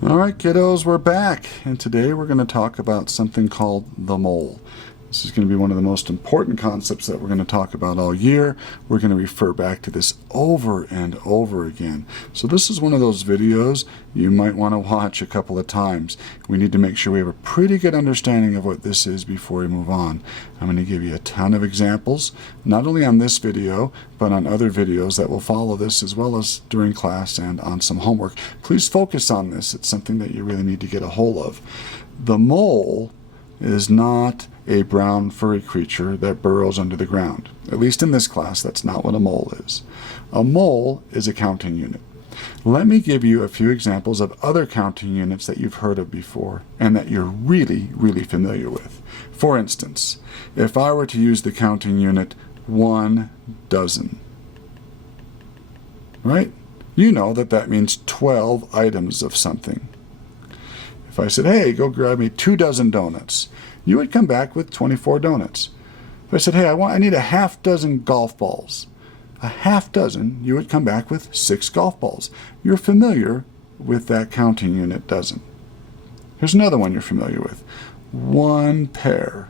All right, kiddos, we're back, and today we're going to talk about something called the mole. This is going to be one of the most important concepts that we're going to talk about all year. We're going to refer back to this over and over again. So this is one of those videos you might want to watch a couple of times. We need to make sure we have a pretty good understanding of what this is before we move on. I'm going to give you a ton of examples, not only on this video, but on other videos that will follow this, as well as during class and on some homework. Please focus on this. It's something that you really need to get a hold of. The mole is not a brown furry creature that burrows under the ground. At least in this class, that's not what a mole is. A mole is a counting unit. Let me give you a few examples of other counting units that you've heard of before and that you're really, really familiar with. For instance, if I were to use the counting unit 1 dozen, right? You know that that means 12 items of something. If I said, hey, go grab me 2 dozen donuts, you would come back with 24 donuts. If I said, hey, I need a half dozen golf balls, a half dozen, you would come back with 6 golf balls. You're familiar with that counting unit dozen. Here's another one you're familiar with. 1 pair.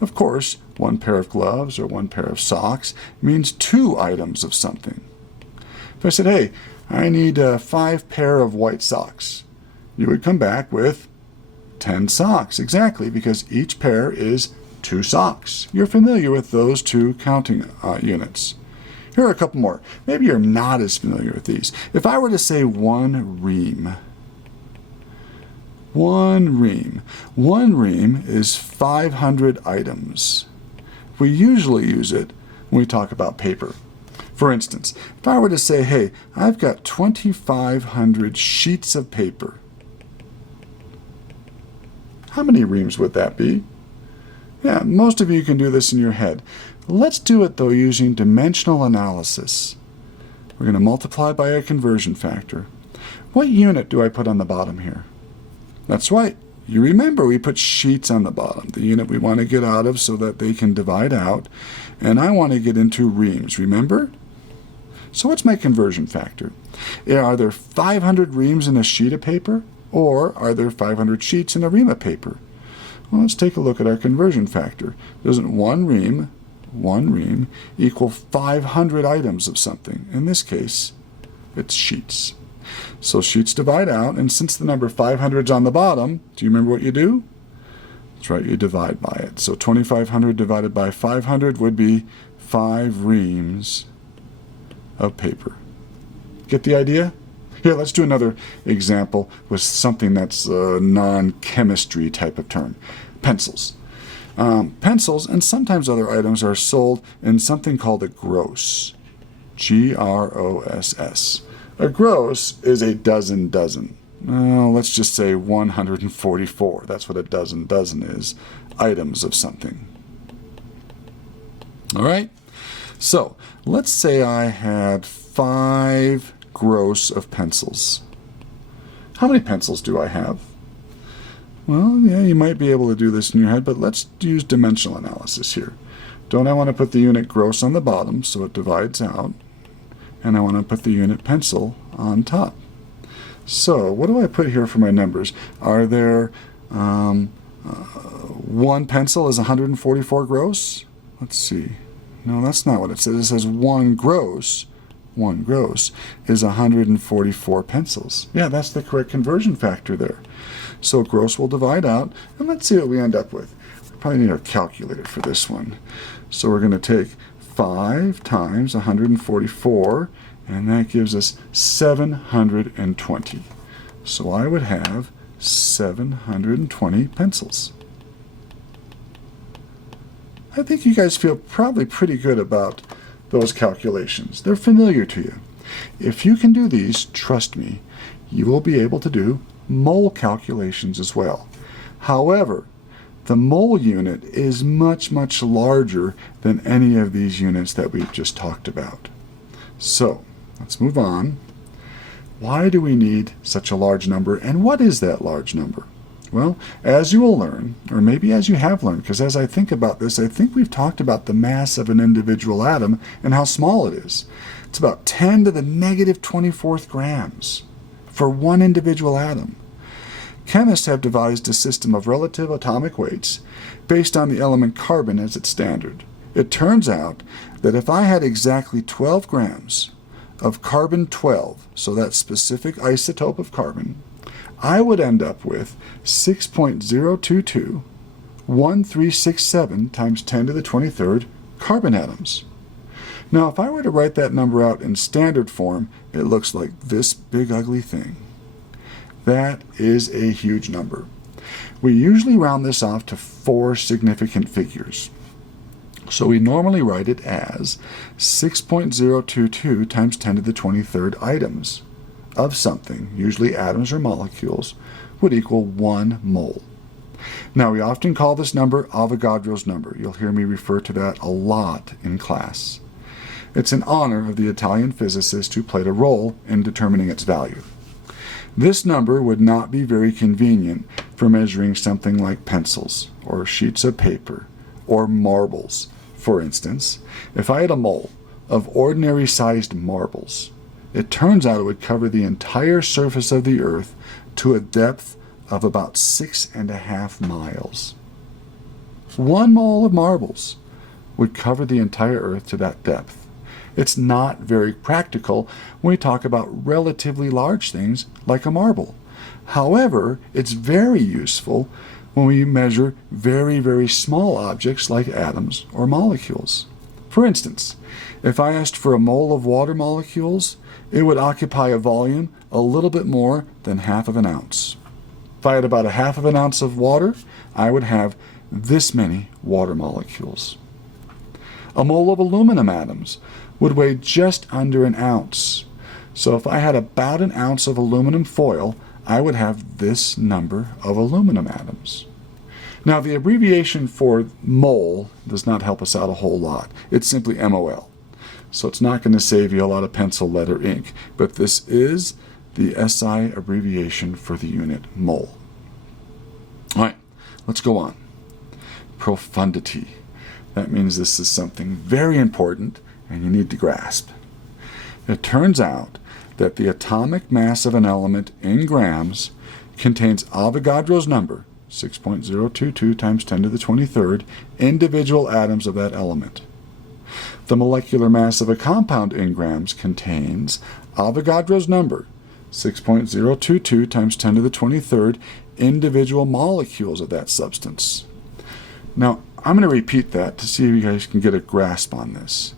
Of course, 1 pair of gloves or 1 pair of socks means 2 items of something. If I said, hey, I need 5 pair of white socks, you would come back with 10 socks, exactly, because each pair is 2 socks. You're familiar with those 2 counting units. Here are a couple more. Maybe you're not as familiar with these. If I were to say 1 ream, 1 ream is 500 items. We usually use it when we talk about paper. For instance, if I were to say, hey, I've got 2,500 sheets of paper, how many reams would that be? Yeah, most of you can do this in your head. Let's do it, though, using dimensional analysis. We're going to multiply by a conversion factor. What unit do I put on the bottom here? That's right. You remember we put sheets on the bottom, the unit we want to get out of so that they can divide out. And I want to get into reams, remember? So what's my conversion factor? Are there 500 reams in a sheet of paper? Or are there 500 sheets in a ream of paper? Well, let's take a look at our conversion factor. Doesn't 1 ream equal 500 items of something? In this case, it's sheets. So sheets divide out, and since the number 500 is on the bottom, do you remember what you do? That's right, you divide by it. So 2,500 divided by 500 would be 5 reams of paper. Get the idea? Here, let's do another example with something that's a non-chemistry type of term. Pencils. Pencils and sometimes other items are sold in something called a gross. G-R-O-S-S. A gross is a dozen. Let's just say 144. That's what a dozen is. Items of something. All right? So, let's say I had 5 gross of pencils. How many pencils do I have? Well, yeah, you might be able to do this in your head, but let's use dimensional analysis here. Don't I want to put the unit gross on the bottom so it divides out? And I want to put the unit pencil on top. So what do I put here for my numbers? Are there 1 pencil is 144 gross? Let's see. No, that's not what it says. It says 1 gross. 1 gross is 144 pencils. Yeah, that's the correct conversion factor there. So gross will divide out, and let's see what we end up with. We probably need our calculator for this one. So we're going to take 5 times 144, and that gives us 720. So I would have 720 pencils. I think you guys feel probably pretty good about those calculations. They're familiar to you. If you can do these, trust me, you will be able to do mole calculations as well. However, the mole unit is much, much larger than any of these units that we've just talked about. So, let's move on. Why do we need such a large number, and what is that large number? Well, as you will learn, or maybe as you have learned, because as I think about this, I think we've talked about the mass of an individual atom and how small it is. It's about 10 to the negative 24th grams. for one individual atom. Chemists have devised a system of relative atomic weights based on the element carbon as its standard. It turns out that if I had exactly 12 grams of carbon-12, so that specific isotope of carbon, I would end up with 6.0221367 times 10 to the 23rd carbon atoms. Now, if I were to write that number out in standard form, it looks like this big ugly thing. That is a huge number. We usually round this off to 4 significant figures. So we normally write it as 6.022 times 10 to the 23rd items of something, usually atoms or molecules, would equal 1 mole. Now, we often call this number Avogadro's number. You'll hear me refer to that a lot in class. It's in honor of the Italian physicist who played a role in determining its value. This number would not be very convenient for measuring something like pencils, or sheets of paper, or marbles. For instance, if I had a mole of ordinary-sized marbles, it turns out it would cover the entire surface of the Earth to a depth of about 6.5 miles. 1 mole of marbles would cover the entire Earth to that depth. It's not very practical when we talk about relatively large things like a marble. However, it's very useful when we measure very, very small objects like atoms or molecules. For instance, if I asked for a mole of water molecules, it would occupy a volume a little bit more than half of an ounce. If I had about a half of an ounce of water, I would have this many water molecules. A mole of aluminum atoms would weigh just under an ounce. So if I had about an ounce of aluminum foil, I would have this number of aluminum atoms. Now, the abbreviation for mole does not help us out a whole lot. It's simply MOL. So it's not going to save you a lot of pencil, lead, or ink. But this is the SI abbreviation for the unit mole. All right, let's go on. Profundity. That means this is something very important and you need to grasp. It turns out that the atomic mass of an element in grams contains Avogadro's number, 6.022 times 10 to the 23rd, individual atoms of that element. The molecular mass of a compound in grams contains Avogadro's number, 6.022 times 10 to the 23rd, individual molecules of that substance. Now, I'm going to repeat that to see if you guys can get a grasp on this.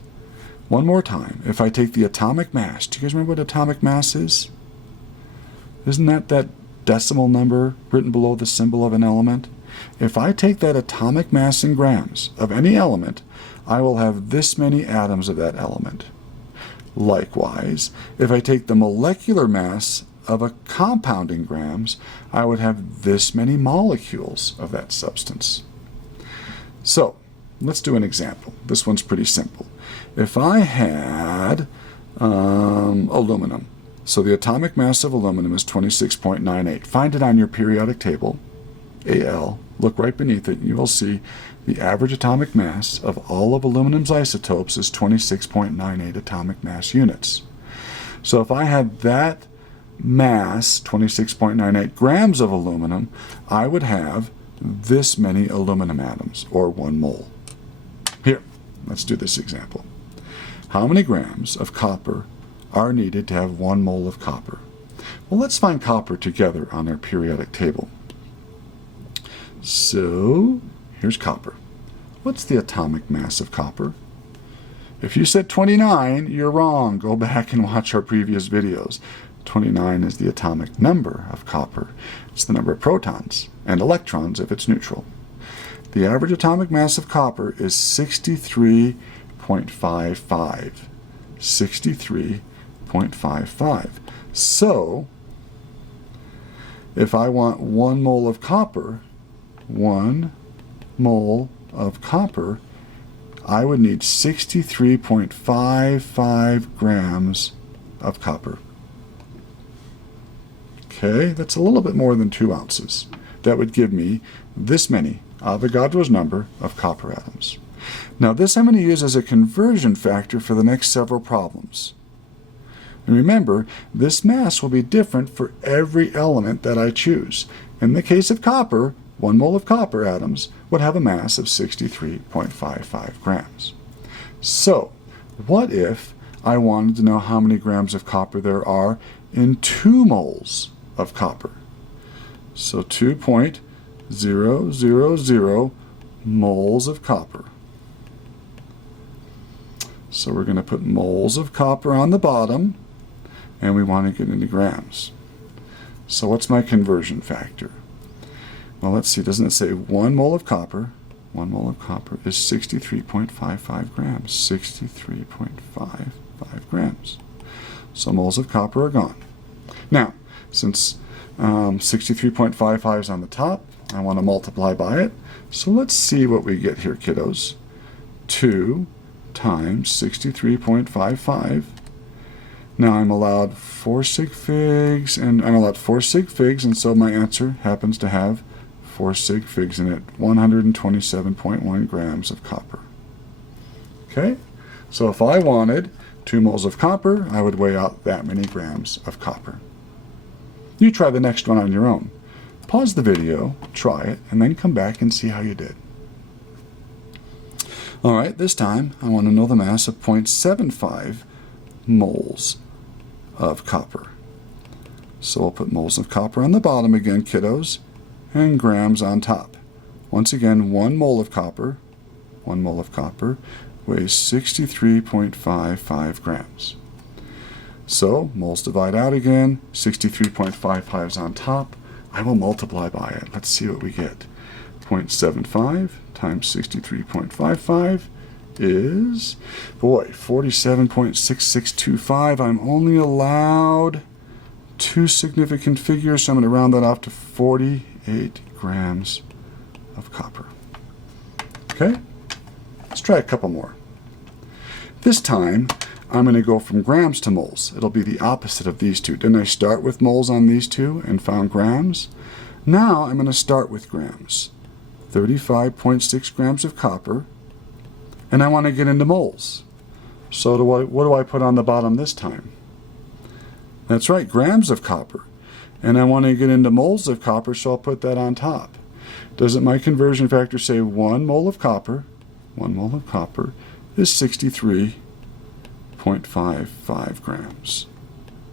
One more time. If I take the atomic mass, do you guys remember what atomic mass is? Isn't that decimal number written below the symbol of an element? If I take that atomic mass in grams of any element, I will have this many atoms of that element. Likewise, if I take the molecular mass of a compound in grams, I would have this many molecules of that substance. So, let's do an example. This one's pretty simple. If I had aluminum, so the atomic mass of aluminum is 26.98. Find it on your periodic table, Al. Look right beneath it, and you will see the average atomic mass of all of aluminum's isotopes is 26.98 atomic mass units. So if I had that mass, 26.98 grams of aluminum, I would have this many aluminum atoms, or 1 mole. Here, let's do this example. How many grams of copper are needed to have 1 mole of copper? Well, let's find copper together on our periodic table. So, here's copper. What's the atomic mass of copper? If you said 29, you're wrong. Go back and watch our previous videos. 29 is the atomic number of copper. It's the number of protons and electrons if it's neutral. The average atomic mass of copper is 63.55. 63.55. So, if I want 1 mole of copper, 1 mole of copper, I would need 63.55 grams of copper. Okay, that's a little bit more than 2 ounces. That would give me this many, Avogadro's number of copper atoms. Now this I'm going to use as a conversion factor for the next several problems. And remember, this mass will be different for every element that I choose. In the case of copper, 1 mole of copper atoms would have a mass of 63.55 grams. So, what if I wanted to know how many grams of copper there are in 2 moles of copper? So 2.000 moles of copper. So we're going to put moles of copper on the bottom, and we want to get into grams. So what's my conversion factor? Well, let's see, doesn't it say 1 mole of copper? 1 mole of copper is 63.55 grams. 63.55 grams. So moles of copper are gone. Now, since 63.55 is on the top, I want to multiply by it. So let's see what we get here, kiddos. 2 times 63.55. Now I'm allowed 4 sig figs, and so my answer happens to have 4 sig figs in it, 127.1 grams of copper. Okay, so if I wanted 2 moles of copper, I would weigh out that many grams of copper. You try the next one on your own. Pause the video, try it, and then come back and see how you did. All right, this time I want to know the mass of 0.75 moles of copper. So we'll put moles of copper on the bottom again, kiddos, and grams on top. Once again, 1 mole of copper weighs 63.55 grams. So moles divide out again, 63.55 is on top. I will multiply by it. Let's see what we get. 0.75 times 63.55 is, 47.6625. I'm only allowed 2 significant figures, so I'm going to round that off to 48 grams of copper. Okay, let's try a couple more. This time, I'm going to go from grams to moles. It'll be the opposite of these two. Didn't I start with moles on these two and found grams? Now I'm going to start with grams. 35.6 grams of copper, and I want to get into moles. So what do I put on the bottom this time? That's right, grams of copper. And I want to get into moles of copper, so I'll put that on top. Doesn't my conversion factor say 1 mole of copper? 1 mole of copper is 63.55 grams.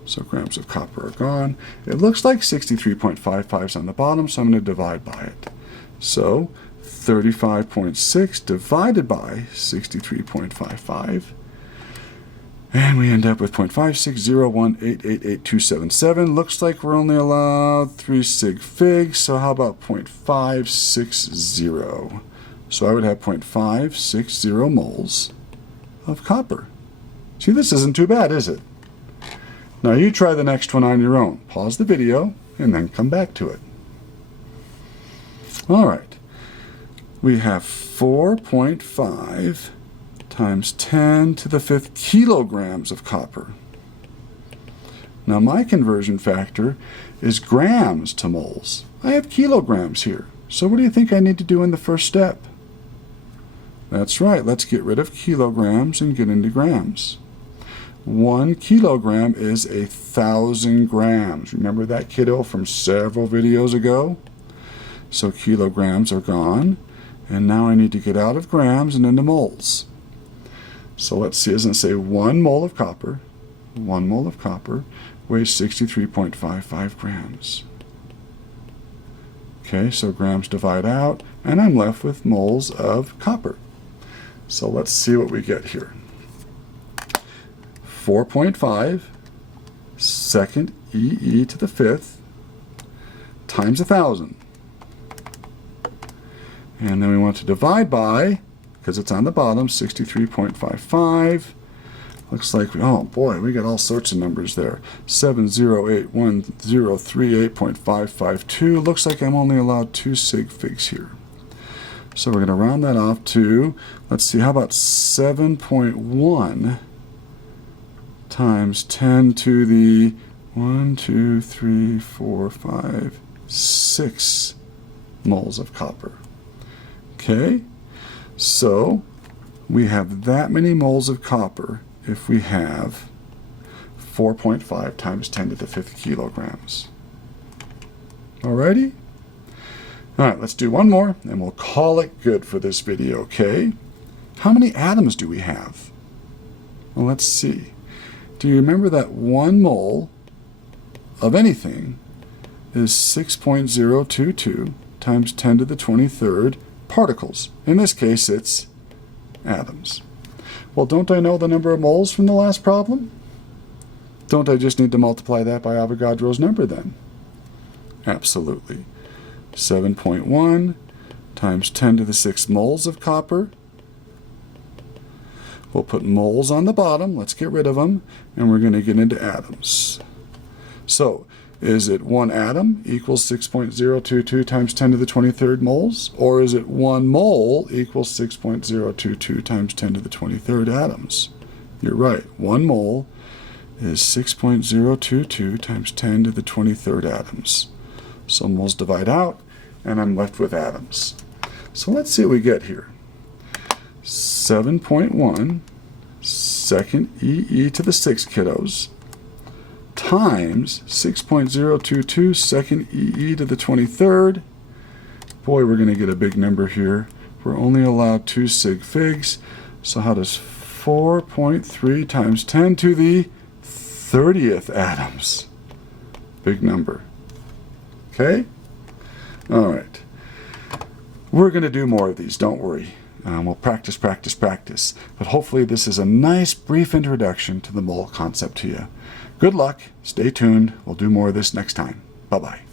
So grams of copper are gone. It looks like 63.55 is on the bottom, so I'm going to divide by it. So 35.6 divided by 63.55. And we end up with 0.56018888277. Looks like we're only allowed 3 sig figs, so how about 0.560? So I would have 0.560 moles of copper. See, this isn't too bad, is it? Now you try the next one on your own. Pause the video and then come back to it. All right. We have 4.5 times 10 to the 5th kilograms of copper. Now my conversion factor is grams to moles. I have kilograms here. So what do you think I need to do in the first step? That's right, let's get rid of kilograms and get into grams. 1 kilogram is 1,000 grams. Remember that, kiddo, from several videos ago? So kilograms are gone. And now I need to get out of grams and into moles. So let's see, doesn't it say 1 mole of copper? 1 mole of copper weighs 63.55 grams. Okay, so grams divide out, and I'm left with moles of copper. So let's see what we get here. 4.5 second EE to the 5th times 1,000. And then we want to divide by, because it's on the bottom, 63.55. Looks like, oh boy, we got all sorts of numbers there. 7081038.552. Looks like I'm only allowed 2 sig figs here. So we're going to round that off to, let's see, how about 7.1 times 10 to the 6 moles of copper. Okay, so we have that many moles of copper if we have 4.5 times 10 to the 5th kilograms. Alrighty? Alright, let's do one more, and we'll call it good for this video, okay? How many atoms do we have? Well, let's see. Do you remember that 1 mole of anything is 6.022 times 10 to the 23rd particles? In this case, it's atoms. Well, don't I know the number of moles from the last problem? Don't I just need to multiply that by Avogadro's number then? Absolutely. 7.1 times 10 to the 6 moles of copper. We'll put moles on the bottom. Let's get rid of them. And we're going to get into atoms. So, is it 1 atom equals 6.022 times 10 to the 23rd moles? Or is it 1 mole equals 6.022 times 10 to the 23rd atoms? You're right. 1 mole is 6.022 times 10 to the 23rd atoms. So moles divide out, and I'm left with atoms. So let's see what we get here. 7.1 second EE to the 6 kiddos times 6.022 second EE to the 23rd. Boy, we're going to get a big number here. We're only allowed 2 sig figs. So how does 4.3 times 10 to the 30th atoms? Big number. Okay? All right. We're going to do more of these, don't worry. We'll practice, practice, practice. But hopefully this is a nice brief introduction to the mole concept to you. Good luck. Stay tuned. We'll do more of this next time. Bye-bye.